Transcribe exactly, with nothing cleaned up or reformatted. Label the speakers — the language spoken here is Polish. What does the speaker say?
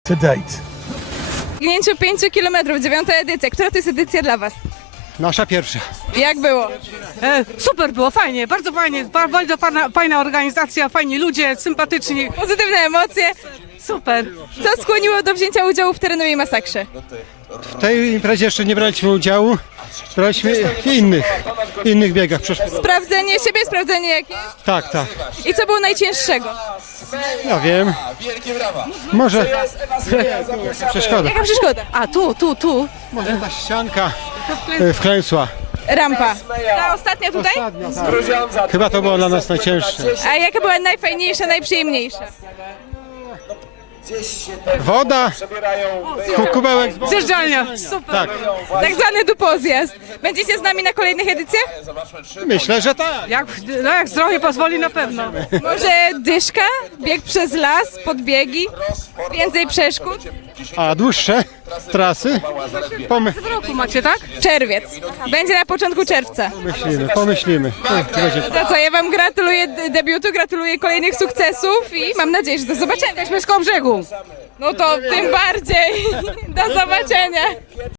Speaker 1: to date.
Speaker 2: Biegnięciu pięciu kilometrów, dziewiąta edycja. Która to jest edycja dla Was?
Speaker 3: Nasza pierwsza.
Speaker 2: Jak było?
Speaker 4: E, super było, fajnie, bardzo fajnie, ba- bardzo fajna, fajna organizacja, fajni ludzie, sympatyczni,
Speaker 2: Pozytywne emocje.
Speaker 4: super.
Speaker 2: Co skłoniło do wzięcia udziału w terenowej masakrze?
Speaker 3: W tej imprezie jeszcze nie braliśmy udziału. Braliśmy w innych, innych biegach. Przecież...
Speaker 2: Sprawdzenie siebie, sprawdzenie jakieś?
Speaker 3: Tak, tak.
Speaker 2: I co było najcięższego?
Speaker 3: Ja wiem. Może przeszkoda.
Speaker 2: Jaka przeszkoda?
Speaker 4: A tu, tu, tu.
Speaker 3: Może ta ścianka e, wklęsła.
Speaker 2: Rampa. Ta ostatnia tutaj?
Speaker 3: Chyba to było dla nas najcięższe.
Speaker 2: A jaka była najfajniejsza, najprzyjemniejsza?
Speaker 3: Woda, ku- kubełek.
Speaker 4: Zjeżdżalnia, super.
Speaker 3: Tak,
Speaker 2: Tak zwany dupozjazd. Będziecie z nami na kolejnych edycjach?
Speaker 3: myślę, że tak.
Speaker 4: Jak, no jak zdrowie pozwoli, na pewno.
Speaker 2: Może dyszka? Bieg przez las, podbiegi? Więcej przeszkód?
Speaker 3: A dłuższe trasy? Pomy
Speaker 4: W roku macie, tak?
Speaker 2: Czerwiec. Będzie na początku czerwca.
Speaker 3: pomyślimy, pomyślimy. To będzie...
Speaker 2: To co, ja Wam gratuluję d- debiutu, gratuluję kolejnych sukcesów i mam nadzieję, że do zobaczenia.
Speaker 4: Jesteśmy z Kołbrzegu.
Speaker 2: No to tym bardziej. Do zobaczenia.